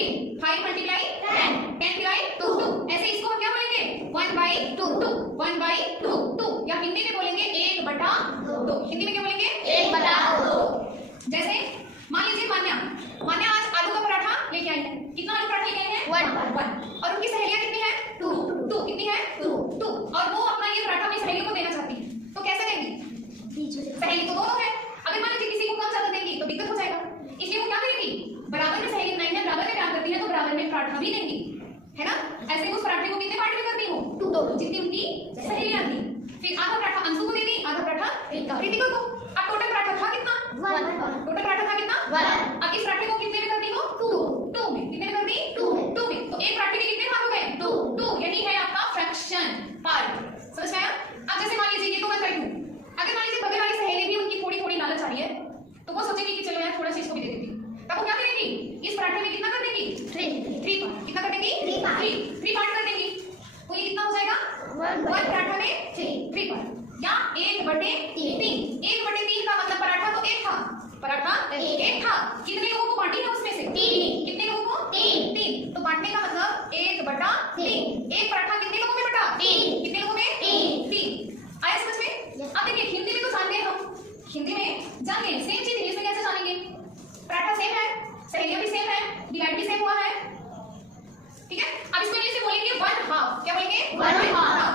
3, 5 multiply 10, 10 divide 2, 2। ऐसे इसको हम क्या बोलेंगे 1/2, 1/2, या हिंदी में बोलेंगे 1/2। हिंदी में क्या बोलेंगे 1/2। जैसे मान लीजिए मान्या आज आलू का पराठा लेके आई है। कितना आलू पराठा लेके आई है 1। और उनकी सहेलियां कितनी है 2। कितनी है 2। और वो अपना ये पराठा अपनी सहेलियों को देना चाहती है, तो कैसे देंगी? सहेली तो दोनों है, अगर मान लीजिए किसी को कम ज्यादा देंगी तो दिक्कत हो जाएगा, इसलिए वो क्या करेगी बराबर में सहेली बनाई है, बराबर में प्यार करती है तो बराबर में पराठा भी देंगी, है ना। ऐसे उस पराठे को कितने पार्ट में करती हूँ 2, जितनी उनकी सहेलियां थी। फिर आधा पराठा अंशु को दे दी, आधा पराठा कृतिका को। अब टोटल पराठा था कितना 1। टोटल पराठा था कितना 1। अब इस पराठे को कितने में कर दी हो 2 में। कितने में कर दी 2 में। तो एक पराठे के कितने भाग हो गए 2। यही है आपका फ्रैक्शन पार्ट। समझ में आया? अब जैसे मान लीजिए ये तो 1/2, अगर मान लीजिए बगल वाली सहेली भी उनकी थोड़ी थोड़ी लालच आ रही है तो वो सोचेगी कि चलो यार थोड़ा सा इसको भी दे देती, तब वो क्या करेगी इस पराठे में कितना कर देगी 3 पार्ट। कितना कर देंगी 3 पार्ट कर देंगी। तो ये कितना हो जाएगा 1 पराठा में 3 पार्ट, या 1/3। 1/3 का मतलब पराठा तो एक था, पराठा एक था। कितने लोगों को बांटी है उसमें से 3। कितने लोगों को 3। तो बांटने का मतलब 1/3। एक पराठा कितने लोगों में बटा 3। कितने लोगों में 3। आया समझ में? अब देखिए हिंदी में तो जान गए हम, हिंदी में जान गए। सेम चीज इंग्लिश में कैसे जानेंगे? पराठा सेम है, सहेलियां भी सेम है, डिवाइड भी सेम हुआ है, ठीक है। अब इसको इंग्लिश में बोलेंगे 1/2। क्या बोलेंगे 1/2।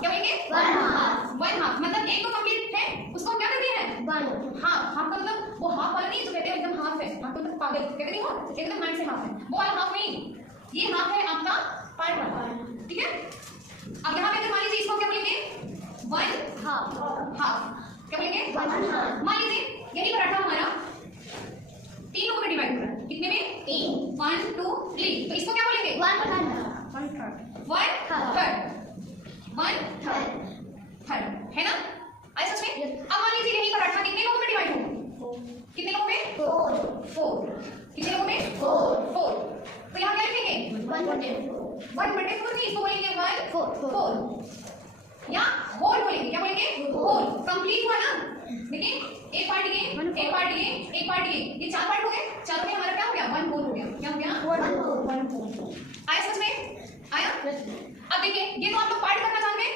क्या बोलेंगे 1/2 मतलब एक तो कंप्लीट है, उसको क्या कर दिया है 1 हाफ। हाफ का मतलब वो हाफ वाला नहीं जो कहते हैं एकदम हाफ है, हाफ तो पागल कहते नहीं हो, एकदम माइंड से हाफ है, वो वाला हाफ नहीं, ये हाफ है आपका पार्ट वाला, ठीक है। अब यहाँ पे मान लीजिए इसको क्या बोलेंगे 1/2। क्या बोलेंगे 1/2। मान लीजिए यही पराठा हमारा 3 लोगों में डिवाइड हो रहा है, कितने में 3, 1 2 3। तो इसको क्या बोलेंगे 1/3। है ना? आया समझ में? अब मान लीजिए यही पराठा कितने लोगों में डिवाइड हो, कितने लोगों में 4। कितने लोगों में 4। तो यहाँ क्या लिखेंगे 1/4 नहीं, इसको बोलेंगे 1/4 या होल बोलेंगे। क्या बोलेंगे होल। कंप्लीट हुआ ना। देखिए एक पार्ट ये, एक पार्ट ये, एक पार्ट ये 4 पार्ट हो गए। चारों में हमारा क्या हो गया 1 होल हो गया। क्या हो गया 1 होल। आया समझ में? आया? अब देखिए ये तो आप लोग पार्ट करना जानते हैं।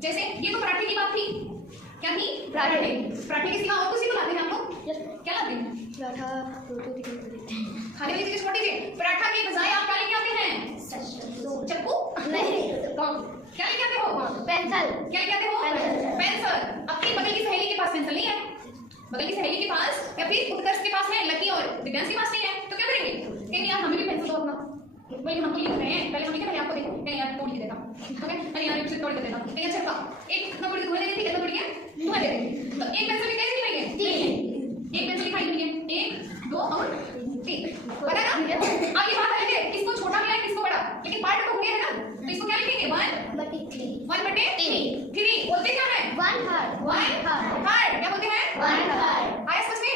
जैसे ये तो पराठे की बात थी, क्या थी पराठे के सिवा और कुछ भी तो लाते हैं हम लोग। क्या लाते हैं पराठा खाने वाली चीज छोटी सी। पराठा के बजाय आप क्या लेके आते हैं चक्कू नहीं, क्या लेके आते हो पेंसिल। क्या लेके आते हो पेंसिल। अपनी बगल की सहेली के पास पेंसिल नहीं है, बगल की सहेली के पास या फिर उत्कर्ष के पास है, लकी और दिव्यांश के पास नहीं है, तो क्या करेंगे कहेंगे यार हमें भी पेंसिल दो अपना। वही हम लिख रहे हैं, पहले हम लिखे पहले आपको देखो नहीं यार तोड़ लिख देता, ओके नहीं यार इसे तोड़ के देता, नहीं अच्छा था एक इतना बड़ी तुम्हें दे देती, इतना बड़ी है तुम्हें दे देती। तो एक पेंसिल में कैसे लिखेंगे 3। एक पेंसिल लिखाई हुई है 1 2 और 3, पता ना। अब ये बात है किसको छोटा मिला है किसको बड़ा, लेकिन पार्ट तो हो गया है ना। तो इसको क्या लिखेंगे 1/3 बोलते क्या है 1/3 क्या बोलते हैं 1/3। आया समझ में?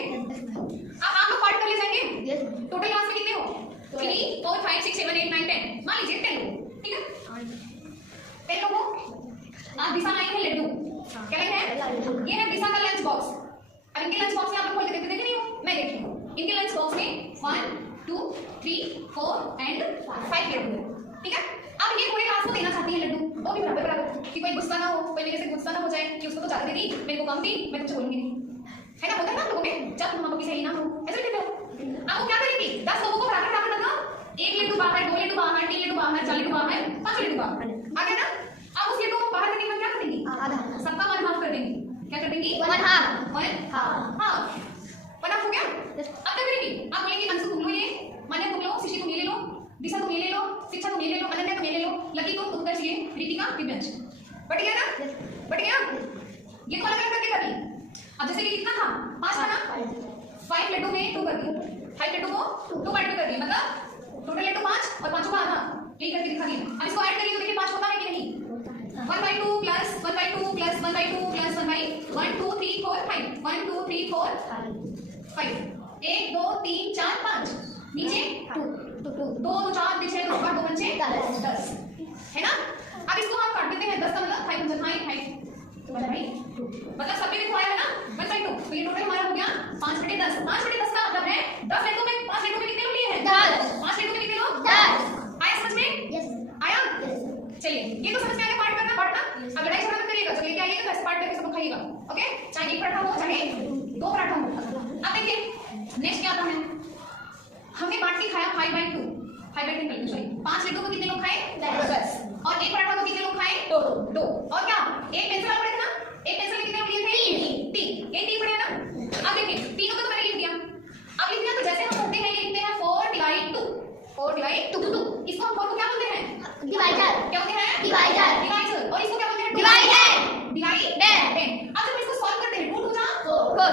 अब आप लोग पार्ट कर ले जाएंगे। टोटल क्लास में कितने हो 3 4 5 6 7 8 9 10 मान लीजिए 10 लोग, ठीक है 10 लोगों। आप दिशा लाई है लड्डू, क्या लिखा है ये है दिशा का लंच बॉक्स। अब इनके लंच बॉक्स में आप लोग खोल के देखे नहीं हो, मैं देखी हूं। इनके लंच बॉक्स में 1 2 3 4 एंड 5 लड्डू है, ठीक है। अब ये पूरे क्लास को देना चाहती है लड्डू, वो भी बराबर बराबर कि कोई गुस्सा ना हो, कोई मेरे से गुस्सा ना हो जाए कि उसको तो ज्यादा दे दी मेरे को कम दी, मैं कुछ बोलूंगी नहीं, है ना। होता है ना लोगों में जब तुम हम लोग की सही ना हो ऐसे कहते हो। अब वो क्या करेगी 10 लोगों को बराबर बराबर रखा, 1 लड्डू बाहर 2 लड्डू बाहर 3 लड्डू बाहर 4 लड्डू बाहर 5 लड्डू बाहर, आ गया ना। अब उस लड्डू को बाहर करने के बाद क्या करेंगी आधा सबका 1 हाफ कर देंगी। क्या कर देंगी 1 हाफ हो गया। अब क्या करेंगी आप बोलेंगी अंशु तुम लो, ये मान्या तुम लो, शिशी तुम ये ले लो, दिशा तुम ये ले लो, शिक्षा तुम ये ले लो, अनन्या तुम ये ले लो, लकी तुम उत्कर्ष ये, रितिका दिव्यांश। बट गया ना बट गया। ये तो अलग अलग करके कर ली। अब जैसे कि कितना था 5 था ना, 5 लड्डू में 2 कर दिया, 5 लड्डू को 2 पार्ट में कर दिया, मतलब टोटल लड्डू 5 और 5 का आधा यही करके दिखा दिया। अब इसको ऐड करिए तो देखिए 5 होता है कि नहीं 1/2 प्लस 1/2 प्लस 1/2 प्लस 1 2 3 4 5 1 2 3 4 5 1 2 3 4 5 नीचे 2 2 2 4 6 2 8 2 5 10 है ना। अब इसको हम काट देते हैं 10 का मतलब 5 5 तो भाई मतलब सब में लिखवाया है ना 1/2। तो ये टोटल हमारा हो गया 5/10। 5/10 का मतलब है 10 लड्डू में 5 लड्डू में कितने लोग लिए हैं 10। डिवाइड करके सब खाइएगा, ओके, चाहे एक पराठा हो चाहे 2 पराठा हो। अब देखिए नेक्स्ट क्या आता है, हमने बाटी खाया 5/2, 5/10 सॉरी, 5 लड्डू को कितने लोग खाए? 10, और एक पराठा को कितने लोग खाए? 2, और क्या एक पेंसिल वाला पड़े थे ना, एक पेंसिल में कितने लोग लिए थे? 3, ये 3 पड़े ना। अब देखिए तीनों को तो मैंने लिख दिया, अब लिख दिया तो जैसे हम करते हैं ये लिखते हैं 4/2, 4/2, इसको हम 4 को क्या बोलते हैं? डिवाइडर। क्या बोलते हैं? डिवाइडर। डिवाइडर। और इसको क्या बोलते हैं? डिवाइडर। डिवाइडर। अब जब इसको सॉल्व करते हैं 2 2 जा 4,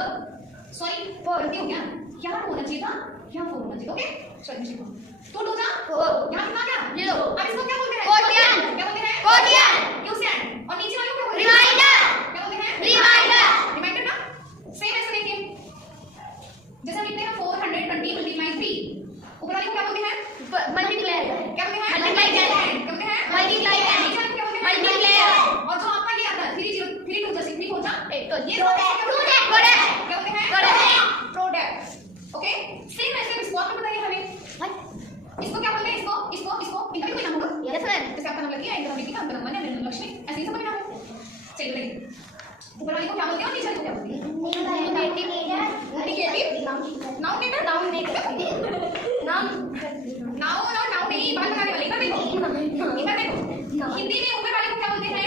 सॉरी 4 गलती हो गया, यहाँ 2 होना चाहिए था, यहाँ 4 होना चाहिए, ओके, सॉरी मिस्टेक हो, 2 2 जा 4, यहाँ कितना गया? 0। अब इसको क्या बोलते हैं? कोटियन। क्या बोलते हैं? कोटियन। क्वोशिएंट। और नीचे वाले को क्या बोलते हैं? रिमाइंडर। क्या बोलते हैं? रिमाइंडर। रिमाइंडर ना, सेम ऐसे देखिए, जैसे हम लिखते हैं 420 × 3, ऊपर वाले को क्या बोलते हैं? मल्टीप्लायर। क्या बोलते हैं? मल्टीप्लायर। क्या बोलते हैं? मल्टीप्लायर। नीचे वाले को क्या बोलते हैं? मल्टीप्लायर। और जो आपका ये आता है 3 0 3 2 जा 3 हो जा, तो ये प्रोडक्ट क्या बोलते हैं? प्रोडक्ट। क्या बोलते हैं? प्रोडक्ट। प्रोडक्ट, ओके, सेम ऐसे इसको आप बताइए हमें, इसको क्या बोलते हैं? इसको इनका भी कोई नाम होगा? Yes ma'am. जैसे आपका नाम लकी, इनका नाम लिखिए, आपका नाम है लक्ष्मी, ऐसे ही सब नाम है। चलिए बताइए, ऊपर वाले को क्या बोलते हैं और नीचे वाले को क्या बोलते हैं? नेगेटिव नाउन नेटर, नाउन नहीं, बात करने वाले, इधर देखो, हिंदी में ऊपर वाले को क्या बोलते हैं?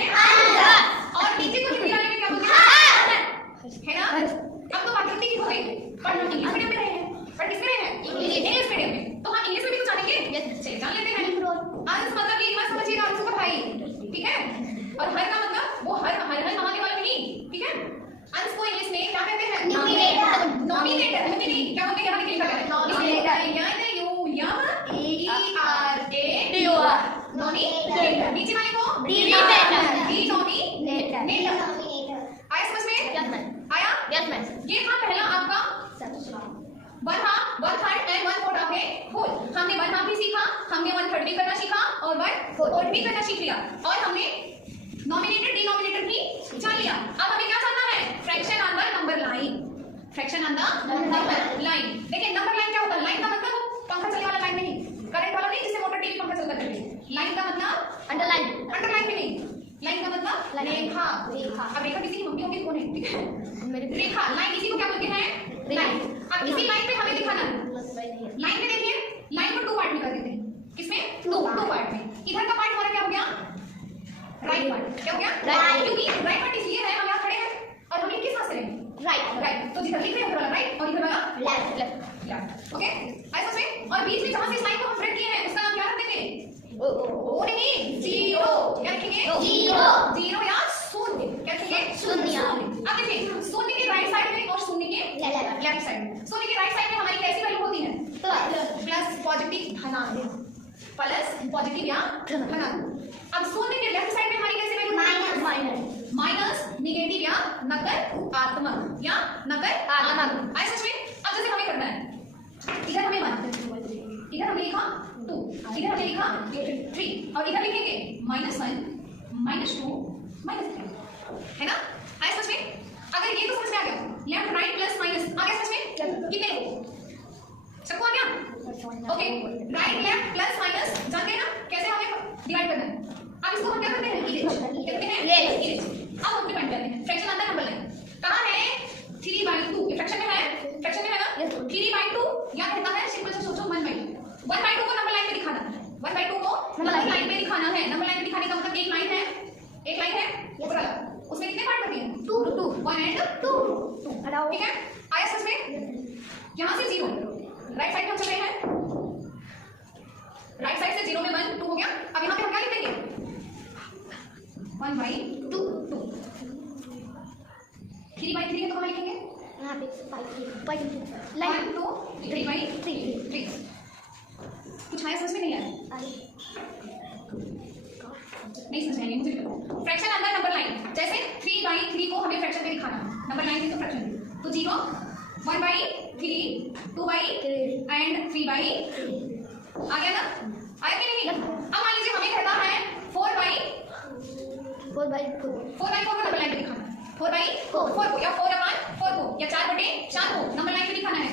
और नीचे को हिंदी वाले में क्या बोलते हैं? है ना। अब तो बात हिंदी की हो गई, पर हम इंग्लिश मीडियम में रहे हैं, पर किस में रहे हैं? इंग्लिश मीडियम में, तो हम इंग्लिश में भी कुछ जानेंगे, चलिए जान लेते हैं। अंश मतलब ये मत समझिएगा अंश का भाई, ठीक है, और हर का मतलब वो हर नहाने वाला नहीं, ठीक है। अंश को इंग्लिश में क्या कहते हैं? नॉमिनेटर। नॉमिनेटर नहीं, क्या बोलते हैं? यहाँ लिखा है नॉमिनेटर, यानी U M E R A T O R, numerator. नीचे वाले को डिनोमिनेटर। डिनोमिनेटर। आया समझ में? Yes ma'am. आया? Yes ma'am. ये था पहला आपका 1/2 एंड 1/4 आपने होल, हमने 1/2 भी सीखा, हमने 1/3 भी करना सीखा और 1/4 भी करना सीख लिया, और हमने नॉमिनेटर डिनोमिनेटर भी जान लिया। अब हमें क्या जानना है? Fraction on the number line, fraction on the number line. देखिए नंबर लाइन क्या होता है? लाइन का मतलब वो पंखा चलने वाला लाइन नहीं, करंट वाला नहीं, जिससे मोटर टीवी पंखा चलता है। लाइन का मतलब अंडरलाइन। अंडरलाइन भी नहीं, लाइन का मतलब रेखा। अब रेखा किसी की मम्मी होगी कौन है? ठीक है, रेखा, लाइन इसी को क्या बोलते हैं? लाइन। अब इसी लाइन पे हमें दिखाना है, लाइन में देखिए, लाइन को 2 पार्ट में कर देते हैं, किसमें? 2 पार्ट में। इधर का पार्ट हमारा क्या हो गया? Right part. क्या हो गया? राइट। क्योंकि राइट पार्ट इसलिए है, हम यहाँ खड़े हैं और हम किस हाथ से रहेंगे? राइट, तो जिधर लिख रहे हैं उधर वाला राइट और इधर वाला लेफ्ट, ओके, ऐसा समझे। और बीच में जहां से इस लाइन को हम ब्रेक किए हैं उसका नाम क्या रख देंगे? ओ नहीं, जीरो। क्या लिखेंगे? जीरो या शून्य। क्या लिखेंगे? शून्य। अब देखिए शून्य के राइट साइड में और शून्य के लेफ्ट साइड में, शून्य के राइट साइड में हमारी कैसी वैल्यू होती है? प्लस पॉजिटिव धनात्मक, प्लस पॉजिटिव या धनात्मक। अब शून्य के लेफ्ट साइड में हमारी कैसी वैल्यू? माइनस निगेटिव या नकारात्मक ऐसा समझे। अब जैसे हमें करना है, इधर हमें 1, इधर हमने लिखा 2, इधर हमने लिखा 3, और इधर लिखेंगे -1 -2 -3, है ना। ऐसा समझ में, अगर ये तो समझ में आ गया, लेफ्ट राइट प्लस माइनस आ गया समझ में, कितने लोग सबको आ गया? Okay, right left plus minus जानते हैं ना कैसे हमें डिवाइड करना है। अब इसको हम क्या करते हैं? इरेज। अब हम डिवाइड करते हैं फ्रैक्शन अंदर नंबर लाइन कहां है? 3/2, ये फ्रैक्शन में है ना, 3/2 या कहता है सिंपल से सोचो 1/2 को नंबर लाइन में दिखाना है, 1/2 को नंबर लाइन में दिखाना है। नंबर लाइन में दिखाने का मतलब एक लाइन है ऊपर वाला, उसमें कितने पार्ट करते हैं? 2 1 and 2, ठीक है। आया समझ में? यहां से 0 राइट साइड में हम चल रहे हैं, राइट साइड से 0 में 1 2 हो गया। अब यहाँ पे हम क्या लिख देंगे? 1/2 2, 3/3 है तो कहाँ लिखेंगे? यहाँ पे 1 2 3/3। कुछ आया समझ में? नहीं आया? नहीं समझ आएंगे मुझे। फ्रैक्शन अंदर नंबर लाइन, जैसे 3/3 को हमें फ्रैक्शन में दिखाना है, नंबर लाइन में तो फ्रैक्शन, तो 0 1/3 2/3 एंड 3/3 आ गया ना? आया कि नहीं? अब मान लीजिए हमें कहता है 4/4 को नंबर लाइन पे दिखाना है, 4/4 को या 4/4 को या 4/4 को नंबर लाइन पे दिखाना है।